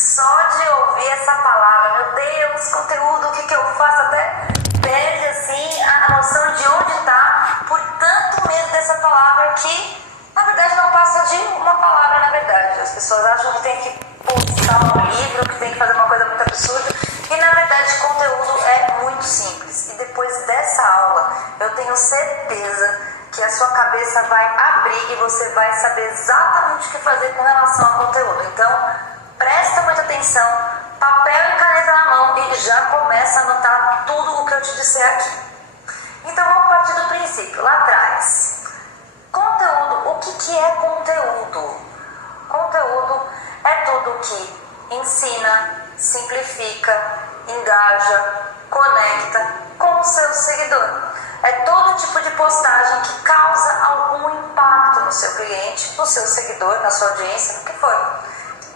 Só de ouvir essa palavra, meu Deus, conteúdo, o que eu faço, até perde assim a noção de onde está, por tanto medo dessa palavra que, na verdade, não passa de uma palavra, na verdade. As pessoas acham que tem que postar um livro, que tem que fazer uma coisa muito absurda, e na verdade conteúdo é muito simples. E depois dessa aula, eu tenho certeza que a sua cabeça vai abrir e você vai saber exatamente o que fazer com relação ao conteúdo. Então, presta muita atenção, papel e caneta na mão e já começa a anotar tudo o que eu te disser aqui. Então, vamos partir do princípio, lá atrás. Conteúdo, o que é conteúdo? Conteúdo é tudo que ensina, simplifica, engaja, conecta com o seu seguidor. É todo tipo de postagem que causa algum impacto no seu cliente, no seu seguidor, na sua audiência, no que for.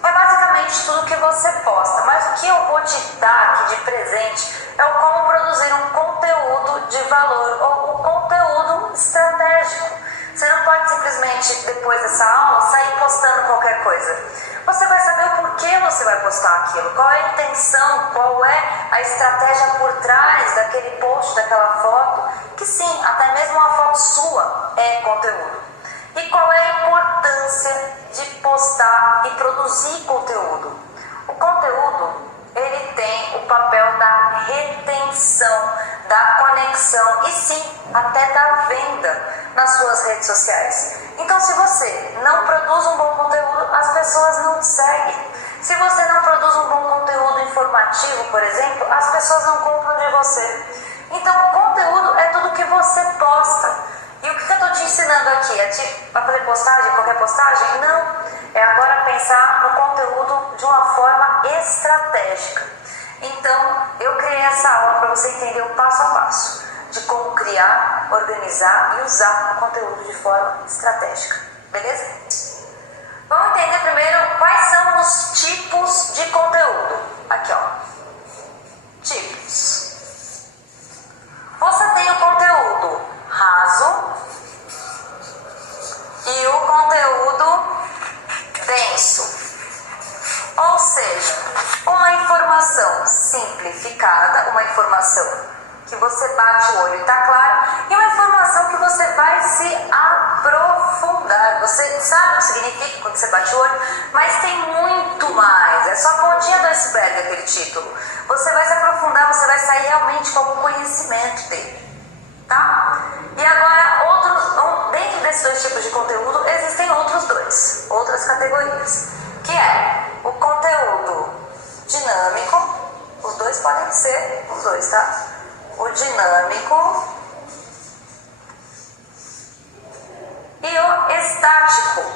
É basicamente tudo que você posta, mas o que eu vou te dar aqui de presente é o como produzir um conteúdo de valor ou um conteúdo estratégico. Você não pode simplesmente, depois dessa aula, sair postando qualquer coisa. Você vai saber o porquê você vai postar aquilo, qual é a intenção, qual é a estratégia por trás daquele post, daquela foto, que sim, até mesmo uma foto sua é conteúdo. E qual é a importância de postar e produzir conteúdo? O conteúdo, ele tem o papel da retenção, da conexão e sim, até da venda nas suas redes sociais. Então, se você não produz um bom conteúdo, as pessoas não te seguem. Se você não produz um bom conteúdo informativo, por exemplo, as pessoas não compram de você. Então, o conteúdo é tudo que você posta. E o que eu estou te ensinando aqui? É para fazer postagem, qualquer postagem? Não. É agora pensar no conteúdo de uma forma estratégica. Então, eu criei essa aula para você entender o passo a passo de como criar, organizar e usar o conteúdo de forma estratégica. Beleza? Vamos entender primeiro quais são os tipos de conteúdo. Aqui, ó. Tipos. Você tem o conteúdo raso e o conteúdo denso. Ou seja, uma informação simplificada, uma informação que você bate o olho e está claro, e uma informação que você vai se aprofundar. Você sabe o que significa quando você bate o olho, mas tem muito mais. É só a pontinha do iceberg aquele título. Você vai se aprofundar, você vai sair realmente com algum conhecimento dele. Tá? E agora, dentro desses dois tipos de conteúdo, existem outros dois, outras categorias, que é o conteúdo dinâmico. Os dois podem ser, os dois, tá? O dinâmico e o estático.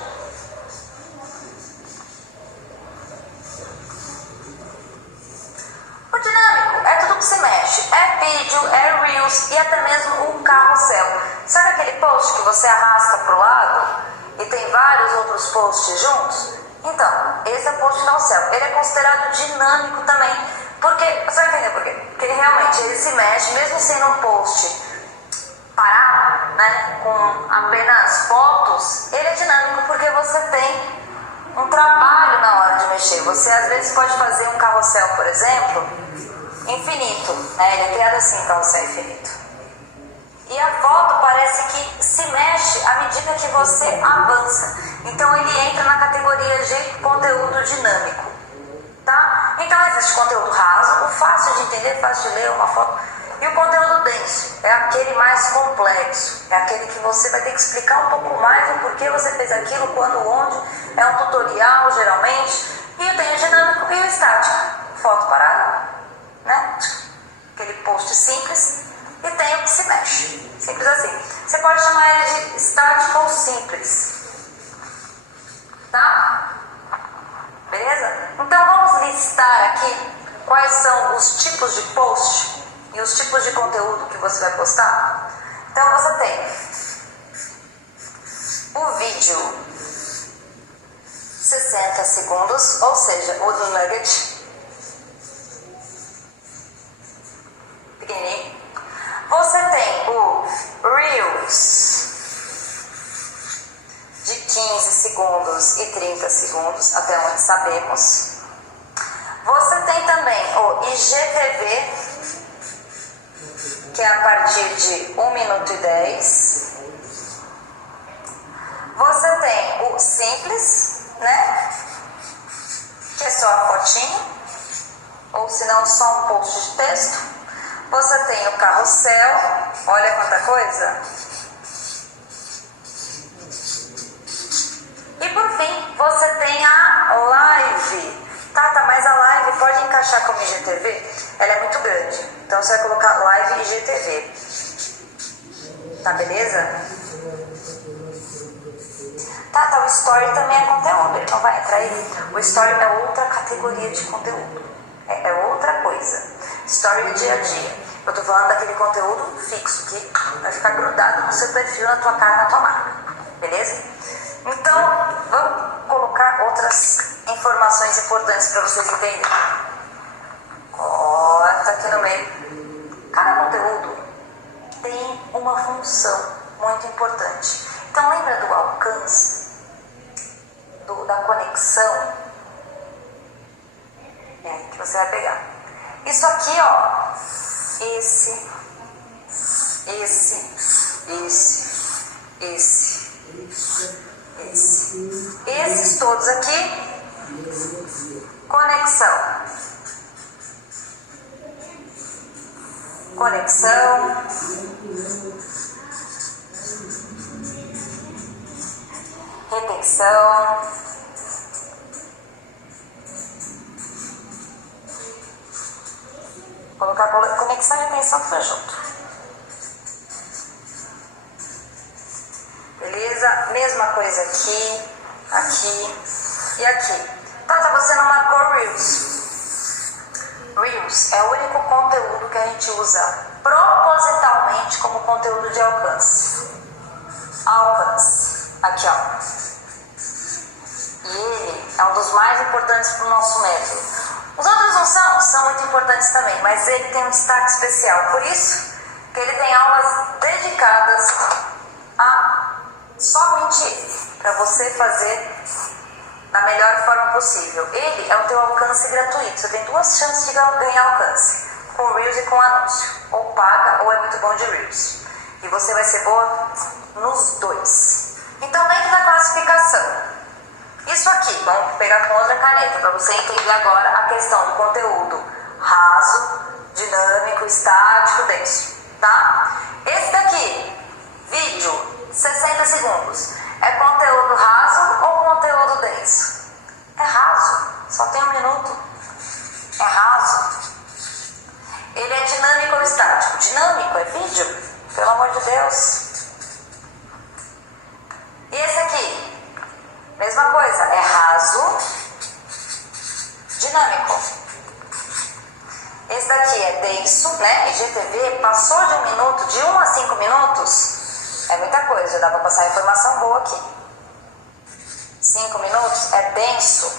O dinâmico é tudo que se mexe, é vídeo, é reels e até mesmo um carrossel. Sabe aquele post que você arrasta para o lado e tem vários outros posts juntos? Então, esse é o post carrossel. Ele é considerado dinâmico também. Porque, você vai entender por quê? Porque ele se mexe, mesmo sendo um post parado, né, com apenas fotos, ele é dinâmico porque você tem um trabalho na hora de mexer. Você às vezes pode fazer um carrossel, por exemplo, infinito, né? Ele é criado assim, carrossel infinito. E a foto parece que se mexe à medida que você avança. Então ele entra na categoria de conteúdo dinâmico. Tá? Então existe conteúdo raso, o fácil de entender, fácil de ler, uma foto. E o conteúdo denso é aquele mais complexo, é aquele que você vai ter que explicar um pouco mais o porquê você fez aquilo, quando, onde. É um tutorial geralmente. E tem o dinâmico e o estático, foto parada, né? Aquele post simples. E tem o que se mexe, simples assim. Você pode chamar ele de estático ou simples, tá? Beleza? Então vamos listar aqui quais são os tipos de post e os tipos de conteúdo que você vai postar. Então você tem o vídeo 60 segundos, ou seja, o do nugget pequenininho. Você tem o Reels de 15 segundos e 30 segundos, até onde sabemos. Você tem também o IGTV, que é a partir de 1 minuto e 10. Você tem o simples, né? Que é só a fotinho, ou se não, só um post de texto. Você tem o carrossel, olha quanta coisa. E por fim, você tem a live. Tá, mas a live pode encaixar como IGTV? Ela é muito grande, então você vai colocar live IGTV. Tá, beleza? Tá, o story também é conteúdo, ele não vai entrar aí. O story é outra categoria de conteúdo, é outra coisa. Story é dia a dia. Eu tô falando daquele conteúdo fixo, que vai ficar grudado no seu perfil, na tua cara, na tua marca, beleza? Então, vamos colocar outras informações importantes para vocês entenderem. Tá aqui no meio. Cada conteúdo tem uma função muito importante. Então, lembra do alcance, da conexão? Que você vai pegar. Isso aqui, ó. Esses todos aqui, conexão, retenção, colocar conexão e retenção tudo junto. Beleza? Mesma coisa aqui e aqui. Tá, você não marcou Reels. Reels é o único conteúdo que a gente usa propositalmente como conteúdo de alcance. Aqui, ó. E ele é um dos mais importantes para o nosso método. Os outros não são muito importantes também, mas ele tem um destaque especial. Por isso que ele tem aulas dedicadas a somente ele, para você fazer da melhor forma possível. Ele é o teu alcance gratuito. Você tem duas chances de ganhar alcance, com Reels e com anúncio. Ou paga ou é muito bom de Reels. E você vai ser boa nos dois. Então, dentro da classificação, isso aqui, vamos pegar com outra caneta para você entender agora a questão do conteúdo raso, dinâmico, estático, denso, tá? Esse daqui, vídeo, 60 segundos, é conteúdo raso ou conteúdo denso? É raso, só tem 1 minuto. É raso. Ele é dinâmico ou estático? Dinâmico é vídeo, pelo amor de Deus. E esse aqui, mesma coisa, é raso, dinâmico. Esse daqui é denso, né? IGTV passou de 1 minuto, de 1 a 5 minutos, é muita coisa, já dá para passar informação boa aqui. 5 minutos é denso,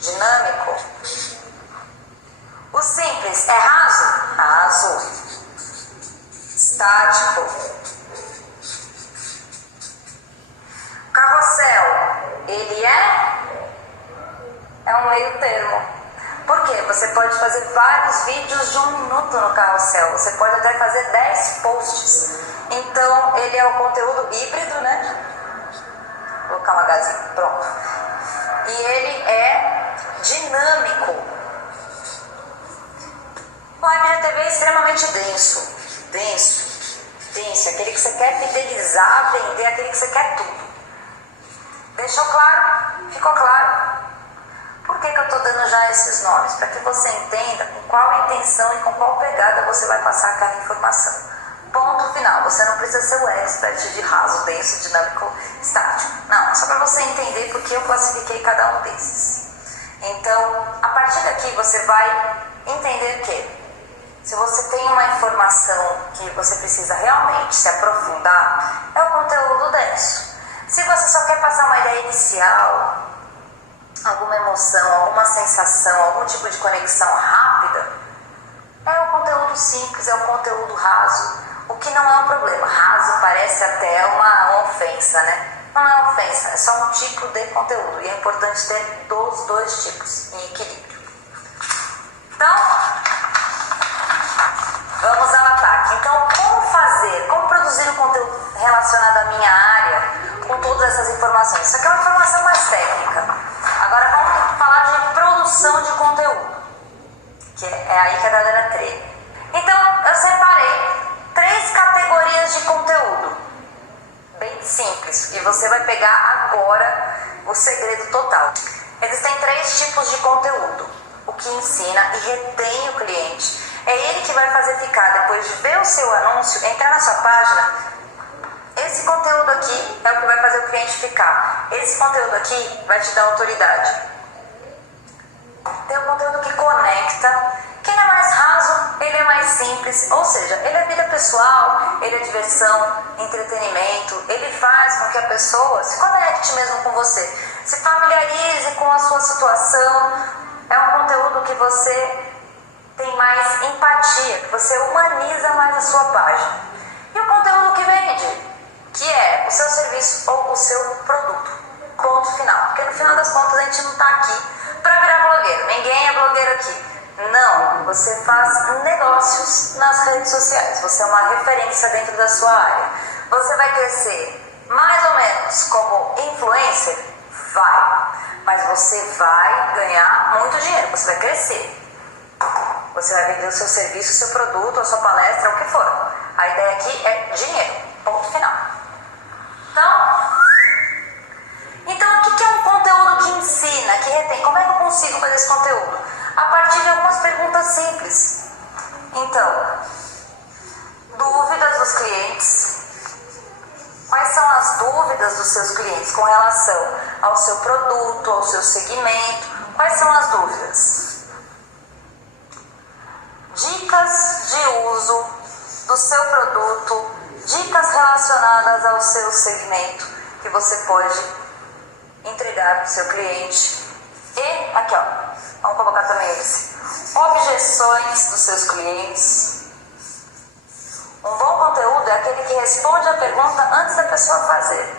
dinâmico. O simples é raso, estático. Carrossel, ele é um meio termo. Por quê? Você pode fazer vários vídeos de 1 minuto no carrossel. Você pode até fazer 10 posts. Então, ele é o conteúdo híbrido, né? Vou colocar uma gazinha, pronto. E ele é dinâmico. O IGTV é extremamente denso. Aquele que você quer fidelizar, vender, aquele que você quer tudo. Deixou claro? Ficou claro? Por que eu estou dando já esses nomes? Para que você entenda com qual intenção e com qual pegada você vai passar aquela informação. Ponto final. Você não precisa ser o expert de raso, denso, dinâmico, estático. Não, só para você entender porque eu classifiquei cada um desses. Então, a partir daqui você vai entender que se você tem uma informação que você precisa realmente se aprofundar, é o conteúdo denso. Se você só quer passar uma ideia inicial, alguma emoção, alguma sensação, algum tipo de conexão rápida, é o conteúdo simples, é o conteúdo raso, o que não é um problema. Raso parece até uma ofensa, né? não é ofensa, é só um tipo de conteúdo. E é importante ter dos dois tipos em equilíbrio. Então, vamos ao ataque. Então, como produzir um conteúdo relacionado à minha área com todas essas informações? Isso aqui é uma informação mais técnica. Agora vamos falar de produção de conteúdo, que é aí que a galera treina. Então, eu separei 3 categorias de conteúdo, bem simples, e você vai pegar agora o segredo total. Existem 3 tipos de conteúdo: o que ensina e retém o cliente. É ele que vai fazer ficar, depois de ver o seu anúncio, entrar na sua página. Esse conteúdo aqui é o que vai fazer o cliente ficar. Esse conteúdo aqui vai te dar autoridade. Tem o conteúdo que conecta, que ele é mais raso, ele é mais simples, ou seja, ele é vida pessoal, ele é diversão, entretenimento, ele faz com que a pessoa se conecte mesmo com você, se familiarize com a sua situação. É um conteúdo que você tem mais empatia, que você humaniza mais a sua página. E o conteúdo que vende, que é o seu serviço ou o seu produto. Ponto final. Porque no final das contas a gente não está aqui para virar blogueiro. Ninguém é blogueiro aqui. Não, você faz negócios nas redes sociais. Você é uma referência dentro da sua área. Você vai crescer mais ou menos como influencer? Vai. Mas você vai ganhar muito dinheiro. Você vai crescer. Você vai vender o seu serviço, o seu produto, a sua palestra, o que for. A ideia aqui é dinheiro. Ponto final. Então o que é um conteúdo que ensina, que retém? Como é que eu consigo fazer esse conteúdo? A partir de algumas perguntas simples. Então, dúvidas dos clientes. Quais são as dúvidas dos seus clientes com relação ao seu produto, ao seu segmento? Quais são as dúvidas? Dicas de uso do seu produto, dicas relacionadas ao seu segmento que você pode entregar para o seu cliente. E aqui ó, vamos colocar também esse: objeções dos seus clientes. Um bom conteúdo é aquele que responde a pergunta antes da pessoa fazer.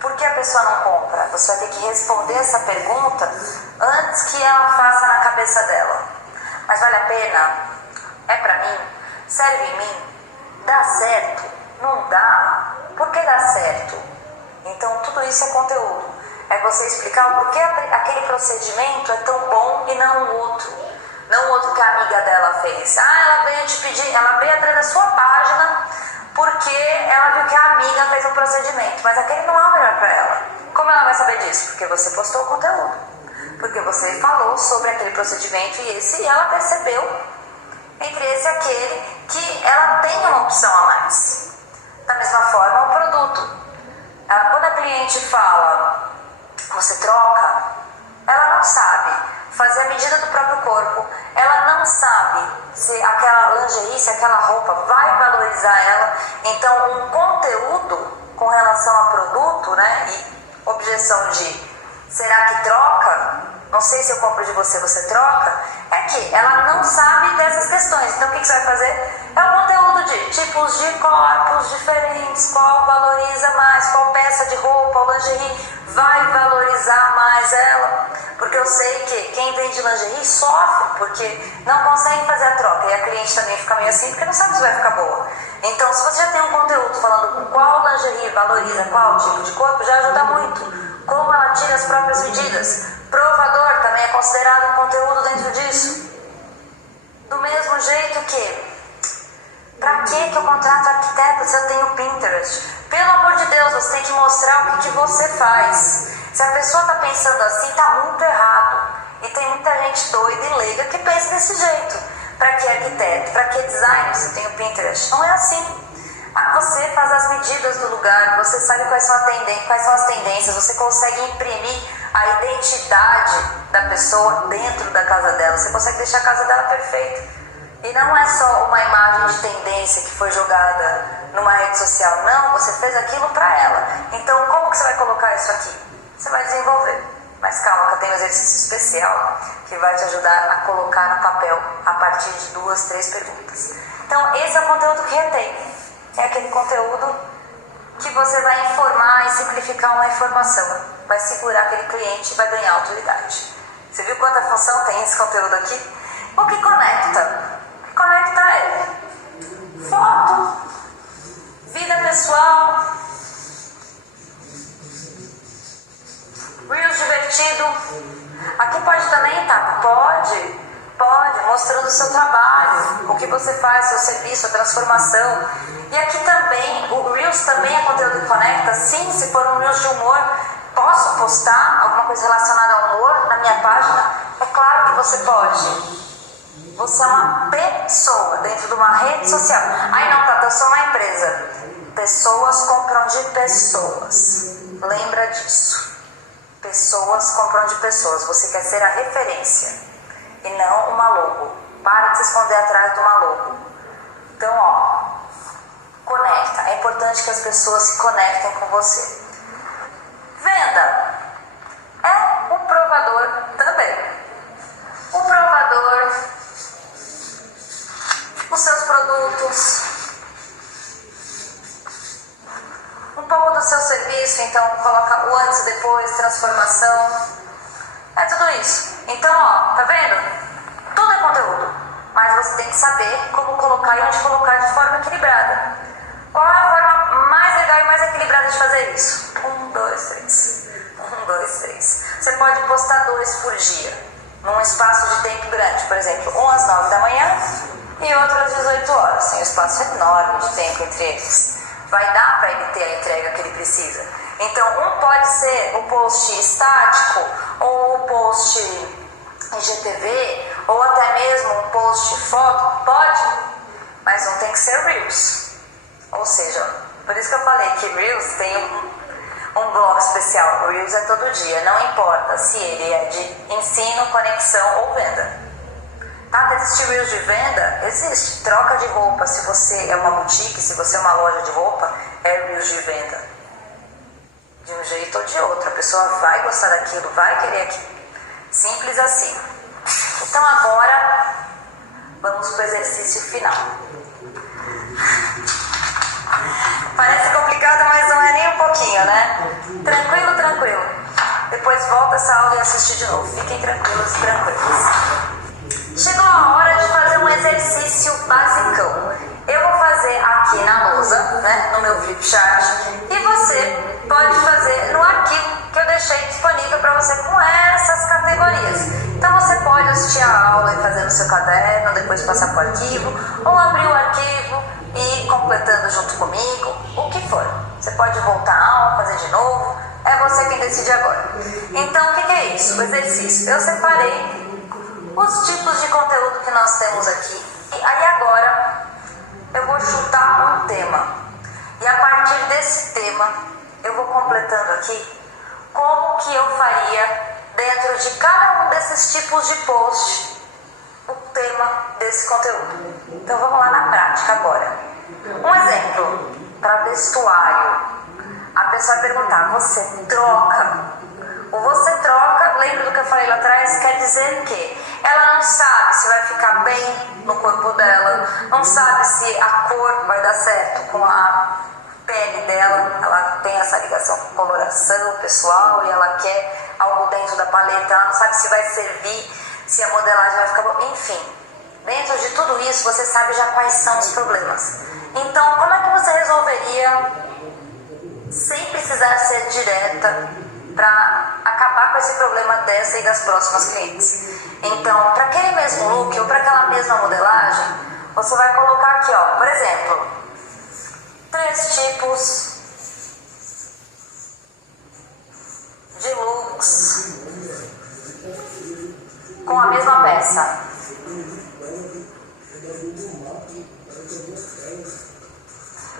Por que a pessoa não compra? Você vai ter que responder essa pergunta antes que ela faça na cabeça dela. Mas vale a pena? É pra mim? Serve em mim? Dá certo? Não dá? Por que dá certo? Então tudo isso é conteúdo. É você explicar o porquê aquele procedimento é tão bom e não o outro. Não o outro que a amiga dela fez. Ela veio te pedir, ela veio atrás da sua página porque ela viu que a amiga fez um procedimento. Mas aquele não é o melhor pra ela. Como ela vai saber disso? Porque você postou o conteúdo. Porque você falou sobre aquele procedimento e ela percebeu entre esse e aquele que ela tem uma opção a mais. Da mesma forma, o produto. Quando a cliente fala, você troca, ela não sabe fazer a medida do próprio corpo, ela não sabe se aquela lingerie, se aquela roupa vai valorizar ela. Então, um conteúdo com relação ao produto, né, e objeção de será que troca? Não sei se eu compro de você, você troca? É que ela não sabe dessas questões. Então o que você vai fazer? É o conteúdo de tipos de corpos diferentes, qual valoriza mais, qual peça de roupa ou lingerie vai valorizar mais ela. Porque eu sei que quem vende lingerie sofre, porque não consegue fazer a troca. E a cliente também fica meio assim, porque não sabe se vai ficar boa. Então se você já tem um conteúdo falando qual lingerie valoriza qual tipo de corpo, já ajuda muito. Como ela tira as próprias medidas. Provador também é considerado um conteúdo dentro disso. Do mesmo jeito que, pra que eu contrato arquiteto se eu tenho Pinterest? Pelo amor de Deus, você tem que mostrar o que você faz. Se a pessoa tá pensando assim, tá muito errado. E tem muita gente doida e leiga que pensa desse jeito. Pra que arquiteto? Pra que design se eu tenho Pinterest? Não é assim. Você faz as medidas do lugar, você sabe quais são as tendências, você consegue imprimir a identidade da pessoa dentro da casa dela, você consegue deixar a casa dela perfeita. E não é só uma imagem de tendência que foi jogada numa rede social, não, você fez aquilo para ela. Então como que você vai colocar isso aqui? Você vai desenvolver. Mas calma, que eu tenho um exercício especial que vai te ajudar a colocar no papel a partir de 2, 3 perguntas. Então esse é o conteúdo que retém. É aquele conteúdo que você vai informar e simplificar uma informação. Vai segurar aquele cliente e vai ganhar autoridade. Você viu quanta função tem esse conteúdo aqui? O que conecta? O que conecta é foto, vida pessoal, Reels divertido. Aqui pode também estar, pode, mostrando o seu trabalho, o que você faz, seu serviço, a transformação. E aqui também, o Reels também é conteúdo que conecta. Sim, se for um Reels de humor, posso postar alguma coisa relacionada ao humor na minha página? É claro que você pode. Você é uma pessoa dentro de uma rede social. Ai não, Tata, eu sou uma empresa. Pessoas compram de pessoas. Lembra disso. Pessoas compram de pessoas. Você quer ser a referência e não uma logo. Para de se esconder atrás de uma logo. Então, conecta. É importante que as pessoas se conectem com você. Venda é um provador também. Um provador, os seus produtos, um pouco do seu serviço, então coloca o antes e depois, transformação, é tudo isso. Então, tá vendo? Tudo é conteúdo, mas você tem que saber como colocar e onde colocar de forma equilibrada. Qual é a forma mais legal e mais equilibrada de fazer isso? 1, 2, 3. 1, 2, 3. Você pode postar 2 por dia, num espaço de tempo grande, por exemplo, um às 9 da manhã e outro às 18 horas, tem um espaço enorme de tempo entre eles. Vai dar para ele ter a entrega que ele precisa. Então, um pode ser o post estático, ou o post IGTV, ou até mesmo um post foto, pode, mas um tem que ser Reels. Ou seja, por isso que eu falei que Reels tem um blog especial. O Reels é todo dia, não importa se ele é de ensino, conexão ou venda. Tá, existe Reels de venda? Existe. Troca de roupa, se você é uma boutique, se você é uma loja de roupa, é Reels de venda. De um jeito ou de outro, a pessoa vai gostar daquilo, vai querer aquilo. Simples assim. Então agora, vamos para o exercício final. Parece complicado, mas não é nem um pouquinho, né? Tranquilo, tranquilo. Depois volta essa aula e assiste de novo. Fiquem tranquilos e tranquilos. Chegou a hora de fazer um exercício basicão. Eu vou fazer aqui na lousa, né, no meu flipchart, e você pode fazer no arquivo que eu deixei disponível para você com essas categorias. Então você pode assistir a aula e fazer no seu caderno, depois passar para o arquivo, ou abrir o arquivo e ir completando junto comigo, o que for. Você pode voltar à aula, fazer de novo, é você quem decide agora. Então o que é isso? O exercício. Eu separei os tipos de conteúdo que nós temos aqui. E aí agora eu vou chutar um tema. E a partir desse tema eu vou completando aqui como que eu faria dentro de cada um desses tipos de post o tema desse conteúdo. Então vamos lá na prática agora. Um exemplo para vestuário. A pessoa vai perguntar, você troca? O você troca, lembra do que eu falei lá atrás? Quer dizer que ela não sabe se vai ficar bem no corpo dela, não sabe se a cor vai dar certo com a pele dela, ela tem essa ligação com coloração pessoal e ela quer algo dentro da paleta, ela não sabe se vai servir, se a modelagem vai ficar boa, enfim. Dentro de tudo isso, você sabe já quais são os problemas. Então, como é que você resolveria sem precisar ser direta para acabar com esse problema dessa e das próximas clientes? Então, para aquele mesmo look ou para aquela mesma modelagem, você vai colocar aqui, por exemplo, 3 tipos de looks com a mesma peça.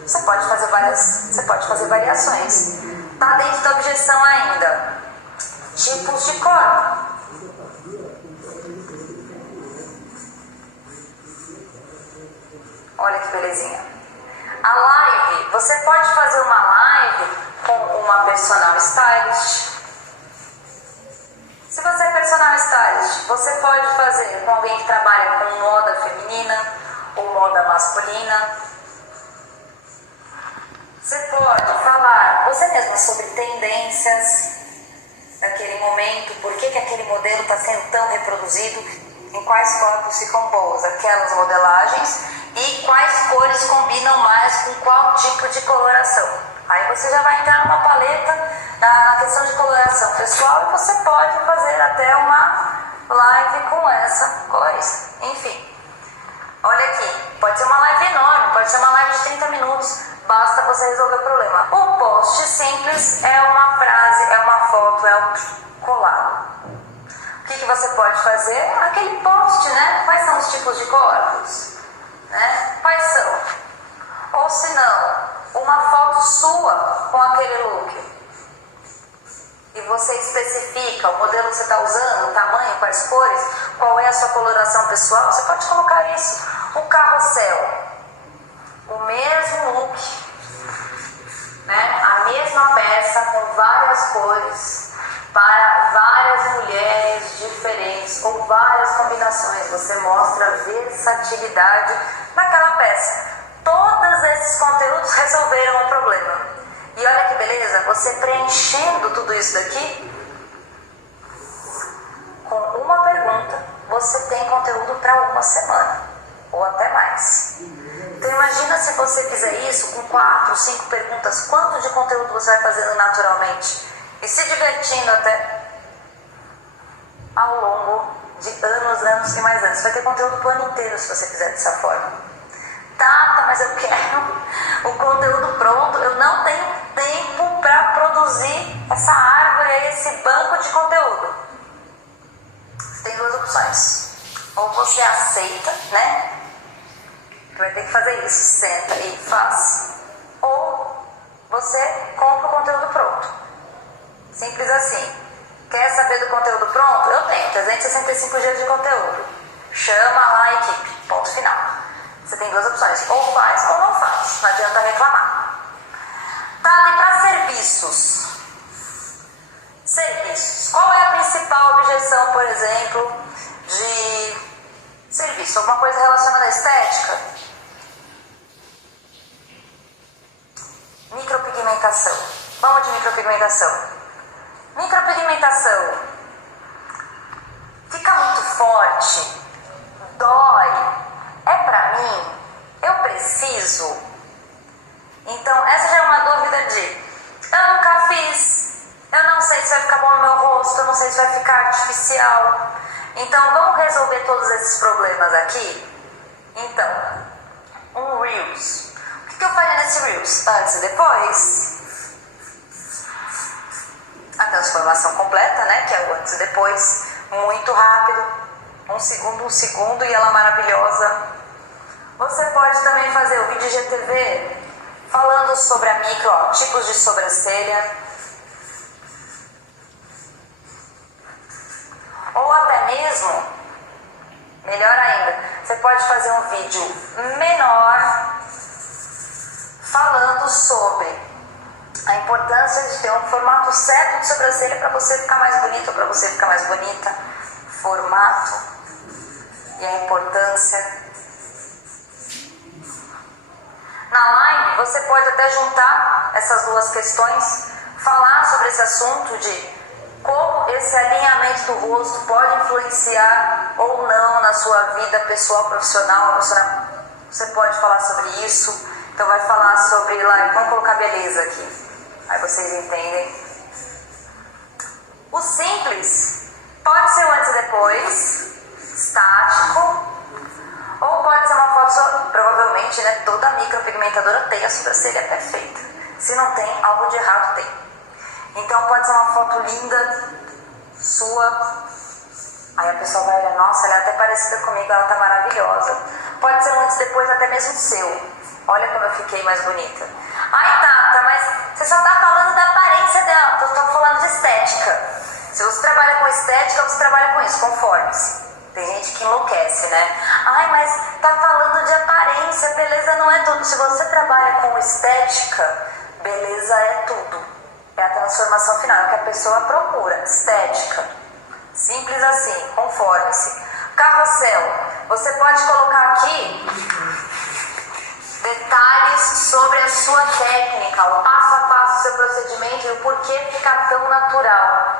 Você pode fazer variações. Tá dentro da objeção ainda. Tipos de cor. Olha que belezinha. A live, você pode fazer uma live com uma personal stylist. Se você é personal stylist, você pode fazer com alguém que trabalha com moda feminina ou moda masculina. Você pode falar você mesma sobre tendências daquele momento, por que aquele modelo está sendo tão reproduzido, em quais corpos ficam boas aquelas modelagens e quais cores combinam mais com qual tipo de coloração. Aí você já vai entrar numa paleta na questão de coloração pessoal e você pode fazer até uma live com essa colorista. Enfim, olha aqui, pode ser uma live enorme, pode ser uma live de 30 minutos, basta você resolver o problema. O post simples é uma frase, é uma foto, é um colado. O que você pode fazer? Aquele post, né? Quais são os tipos de corpos? Né? Quais são? Ou se não, uma foto sua com aquele look. E você especifica o modelo que você está usando, o tamanho, quais cores, qual é a sua coloração pessoal, você pode colocar isso. O carrossel, o mesmo look, né? A mesma peça com várias cores, para várias mulheres diferentes ou várias combinações. Você mostra versatilidade naquela peça. Todos esses conteúdos resolveram o problema. E olha que beleza, você preenchendo tudo isso daqui, com uma pergunta, você tem conteúdo para uma semana, ou até mais. Então imagina se você fizer isso com 4, 5 perguntas, quanto de conteúdo você vai fazendo naturalmente? E se divertindo até ao longo de anos e mais anos. Você vai ter conteúdo pro ano inteiro se você fizer dessa forma. Tá, mas eu quero o conteúdo pronto, eu não tenho tempo para produzir essa árvore, esse banco de conteúdo. Você tem duas opções. Ou você aceita, né? Que vai ter que fazer isso, senta e faz. Ou você compra o conteúdo pronto. Simples assim. Quer saber do conteúdo pronto? Eu tenho 365 dias de conteúdo. Chama lá a equipe. Ponto final. Você tem duas opções. Ou faz ou não faz. Não adianta reclamar. Tá, e para serviços? Serviços. Qual é a principal objeção, por exemplo, de serviço? Alguma coisa relacionada à estética? Micropigmentação. Vamos de micropigmentação. Micropigmentação fica muito forte, dói, é pra mim, eu preciso. Então essa já é uma dúvida de eu nunca fiz, eu não sei se vai ficar bom no meu rosto, eu não sei se vai ficar artificial. Então vamos resolver todos esses problemas aqui. Então, um Reels. O que eu faria nesse Reels? Antes e depois. A transformação completa, né, que é o antes e depois, muito rápido, um segundo e ela maravilhosa. Você pode também fazer o vídeo GTV falando sobre a micro, ó, tipos de sobrancelha, ou até mesmo, melhor ainda, você pode fazer um vídeo menor falando sobre a importância de ter um formato certo de sobrancelha para você ficar mais bonito ou para você ficar mais bonita. Formato e a importância. Na live você pode até juntar essas duas questões, falar sobre esse assunto de como esse alinhamento do rosto pode influenciar ou não na sua vida pessoal, profissional. Você pode falar sobre isso. Então vai falar sobre lá, vamos colocar beleza aqui. Aí vocês entendem. O simples pode ser o antes e depois, estático, ou pode ser uma foto só, provavelmente, né, toda micropigmentadora tem a sobrancelha perfeita. Se não tem, algo de errado tem. Então pode ser uma foto linda, sua, aí a pessoa vai olhar, nossa, ela é até parecida comigo, ela tá maravilhosa. Pode ser um antes e depois até mesmo seu. Olha como eu fiquei mais bonita. Ai, Tata, mas você só tá falando da aparência dela. Eu tô falando de estética. Se você trabalha com estética, você trabalha com isso, com formas. Tem gente que enlouquece, né? Ai, mas tá falando de aparência, beleza não é tudo. Se você trabalha com estética, beleza é tudo. É a transformação final, é o que a pessoa procura. Estética. Simples assim, conforme-se. Carrossel. Você pode colocar aqui detalhes mais sobre a sua técnica, o passo a passo do seu procedimento e o porquê ficar tão natural.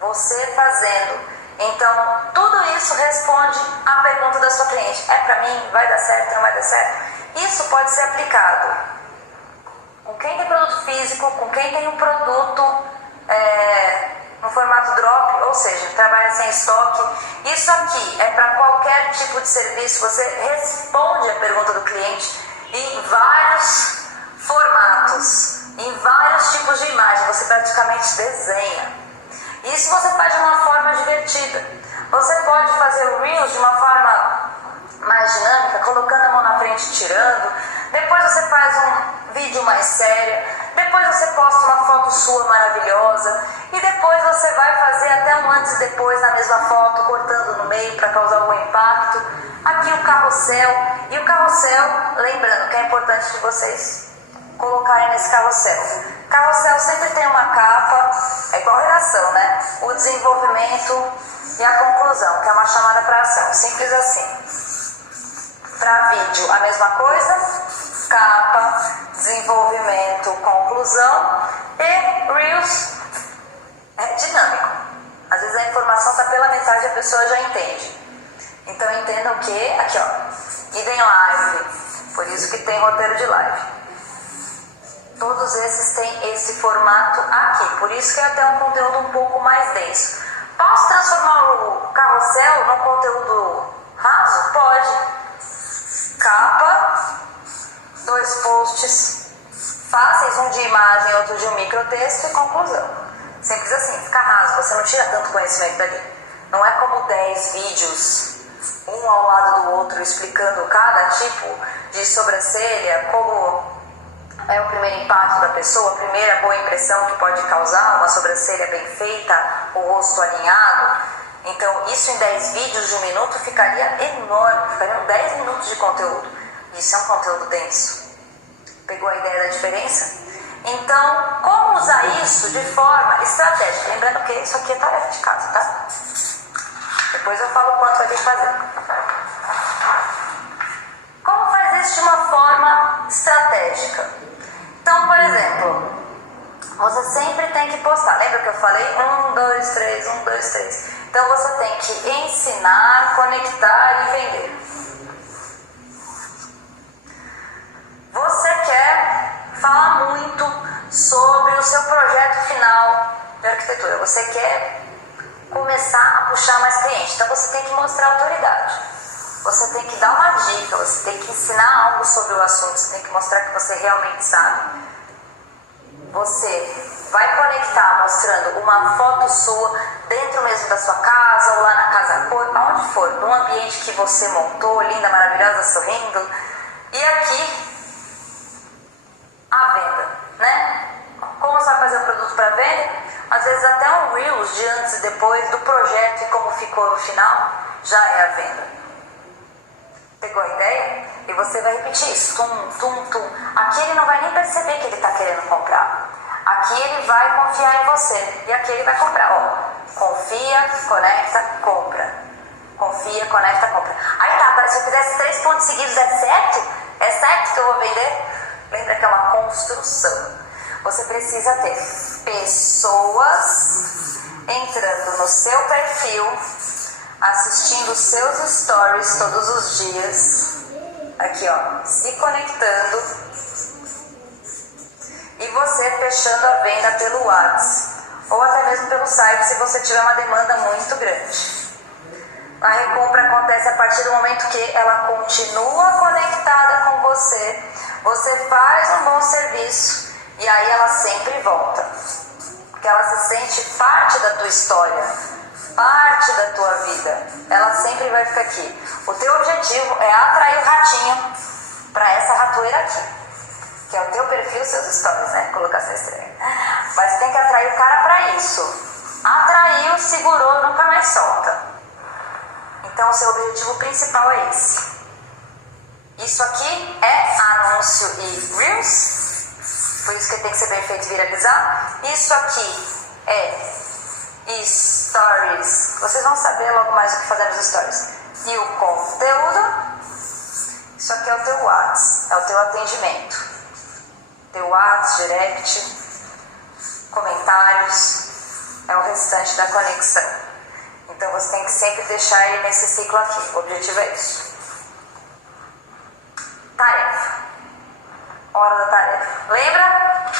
Você fazendo. Então, tudo isso responde à pergunta da sua cliente. É pra mim? Vai dar certo? Não vai dar certo? Isso pode ser aplicado com quem tem produto físico, com quem tem um produto no formato drop, ou seja, trabalha sem estoque. Isso aqui é para qualquer tipo de serviço. Você responde a pergunta do cliente em vários formatos, em vários tipos de imagem. Você praticamente desenha. Isso você faz de uma forma divertida. Você pode fazer o Reels de uma forma mais dinâmica, colocando a mão na frente e tirando. Depois você faz um vídeo mais sério. Depois você posta uma foto sua maravilhosa. E depois você vai fazer até um antes e depois na mesma foto, cortando no meio para causar algum impacto. Aqui o carrossel. E o carrossel, lembrando que é importante que vocês colocarem nesse carrossel. Carrossel sempre tem uma capa, é igual redação, né? O desenvolvimento e a conclusão, que é uma chamada para ação. Simples assim. Para vídeo, a mesma coisa. Capa, desenvolvimento, conclusão. E Reels é dinâmico. Às vezes a informação está pela metade e a pessoa já entende. Então entendam que, aqui ó, idem live. Por isso que tem roteiro de live. Todos esses têm esse formato aqui, por isso que é até um conteúdo um pouco mais denso. Posso transformar o carrossel num conteúdo raso? Pode. Capa, 2 posts fáceis, um de imagem, outro de um microtexto e conclusão. Simples assim, fica raso, você não tira tanto conhecimento dali. Não é como 10 vídeos, um ao lado do outro, explicando cada tipo de sobrancelha, como é o primeiro impacto da pessoa, a primeira boa impressão que pode causar, uma sobrancelha bem feita, o rosto alinhado. Então, isso em 10 vídeos de 1 minuto ficaria enorme, ficariam 10 minutos de conteúdo. Isso é um conteúdo denso. Pegou a ideia da diferença? Então, como usar isso de forma estratégica? Lembrando que isso aqui é tarefa de casa, tá? Depois eu falo o quanto vai ter que fazer. Como fazer isso de uma forma estratégica? Então, por exemplo, você sempre tem que postar. Lembra que eu falei? 1, 2, 3, 1, 2, 3. Então você tem que ensinar, conectar e vender. Você quer falar muito sobre o seu projeto final de arquitetura. Você quer começar a puxar mais clientes. Então você tem que mostrar autoridade. Você tem que dar uma dica, você tem que ensinar algo sobre o assunto, você tem que mostrar que você realmente sabe. Você vai conectar mostrando uma foto sua dentro mesmo da sua casa, ou lá na casa cor, aonde for, num ambiente que você montou, linda, maravilhosa, sorrindo. E aqui, a venda, né? Como você vai fazer o produto para venda? Às vezes até um Reels de antes e depois do projeto e como ficou no final, já é a venda. Pegou a ideia? E você vai repetir isso, tum, tum, tum. Aqui ele não vai nem perceber que ele está querendo comprar. Aqui ele vai confiar em você. E aqui ele vai comprar. Ó, confia, conecta, compra. Confia, conecta, compra. Aí tá, se eu fizesse 3 pontos seguidos, é certo? É certo que eu vou vender? Lembra que é uma construção. Você precisa ter pessoas entrando no seu perfil, assistindo seus stories todos os dias, aqui ó, se conectando, e você fechando a venda pelo WhatsApp, ou até mesmo pelo site se você tiver uma demanda muito grande. A recompra acontece a partir do momento que ela continua conectada com você, você faz um bom serviço, e aí ela sempre volta, porque ela se sente parte da tua história, parte da tua vida, ela sempre vai ficar aqui. O teu objetivo é atrair o ratinho para essa ratoeira aqui, que é o teu perfil, seus stories, né? Colocação estranha. Mas tem que atrair o cara para isso. Atraiu, segurou, nunca mais solta. Então o seu objetivo principal é esse. Isso aqui é anúncio e Reels, por isso que tem que ser bem feito e viralizar. Isso aqui é stories, vocês vão saber logo mais o que fazer nos stories. E o conteúdo, Isso aqui é o teu WhatsApp, é o teu atendimento. Teu WhatsApp, direct, comentários, é o restante da conexão. Então você tem que sempre deixar ele nesse ciclo aqui. O objetivo é isso. Tarefa. Hora da tarefa. Lembra?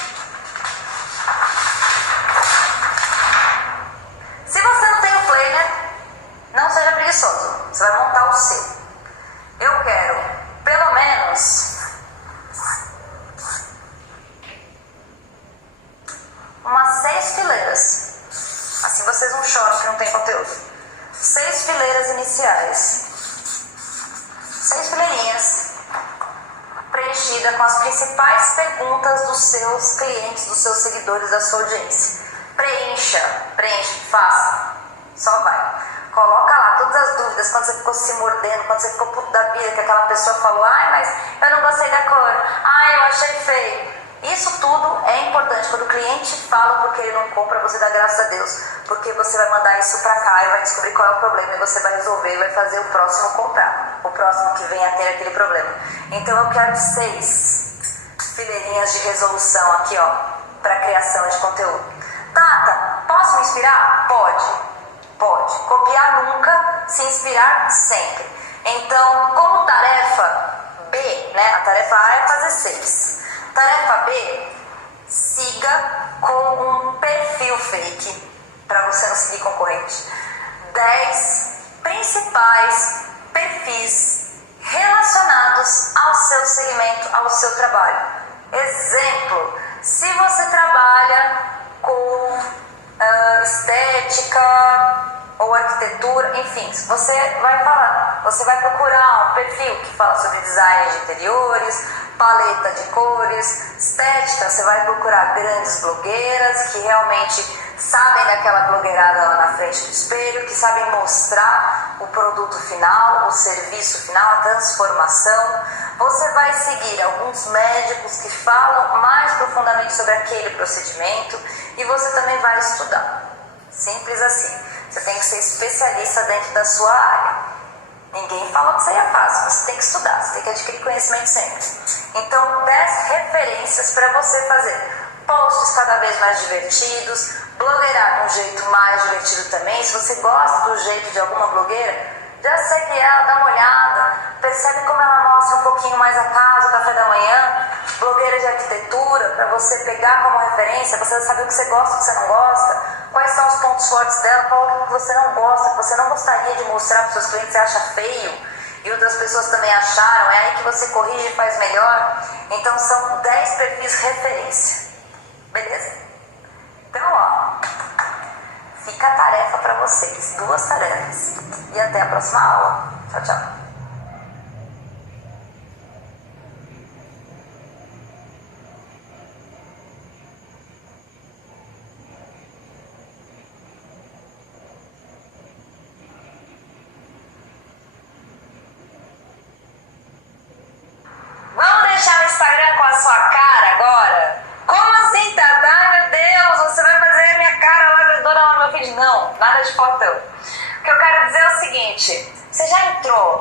Se você não tem o planner, não seja preguiçoso. Você vai montar o seu. Eu quero, pelo menos, umas 6 fileiras. Assim vocês não choram que não tem conteúdo. 6 fileiras iniciais. 6 fileirinhas preenchidas com as principais perguntas dos seus clientes, dos seus seguidores, da sua audiência. Preencha, faça. Só vai. Coloca lá todas as dúvidas, quando você ficou se mordendo, quando você ficou puto da vida, que aquela pessoa falou, ai, mas eu não gostei da cor, ai, eu achei feio. Isso tudo é importante. Quando o cliente fala porque ele não compra, você dá graças a Deus, porque você vai mandar isso pra cá e vai descobrir qual é o problema e você vai resolver e vai fazer o próximo comprar, o próximo que venha a ter aquele problema. Então eu quero 6 fileirinhas de resolução aqui, ó, para criação de conteúdo. Tata, posso me inspirar? Pode. Copiar nunca, se inspirar sempre. Então, como tarefa B, né? A tarefa A é fazer 6. Tarefa B, siga com um perfil fake, para você não seguir concorrente. 10 principais perfis relacionados ao seu segmento, ao seu trabalho. Exemplo, se você trabalha com estética ou arquitetura, enfim, você vai procurar um perfil que fala sobre design de interiores, paleta de cores, estética, você vai procurar grandes blogueiras que realmente sabem daquela blogueirada lá na frente do espelho, que sabem mostrar o produto final, o serviço final, a transformação. Você vai seguir alguns médicos que falam mais profundamente sobre aquele procedimento e você também vai estudar. Simples assim. Você tem que ser especialista dentro da sua área. Ninguém falou que seria fácil, você tem que estudar, você tem que adquirir conhecimento sempre. Então, 10 referências para você fazer. Posts cada vez mais divertidos, blogueirar de um jeito mais divertido também. Se você gosta do jeito de alguma blogueira, já segue ela, dá uma olhada, percebe como ela mostra um pouquinho mais a casa, o café da manhã, blogueira de arquitetura, para você pegar como referência, você saber o que você gosta, o que você não gosta, quais são os pontos fortes dela, qual que você não gosta, que você não gostaria de mostrar para os seus clientes, você acha feio, e outras pessoas também acharam, é aí que você corrige e faz melhor. Então são 10 perfis referência, beleza? Então, ó, fica a tarefa para vocês, 2 tarefas. E até a próxima aula. Tchau, tchau. Vamos deixar o Instagram com a sua cara agora? Como assim, Tata? Ai, meu Deus, você vai fazer a minha cara lá grandona lá no meu vídeo? Não, nada de fotão. O que eu quero dizer é o seguinte, você já entrou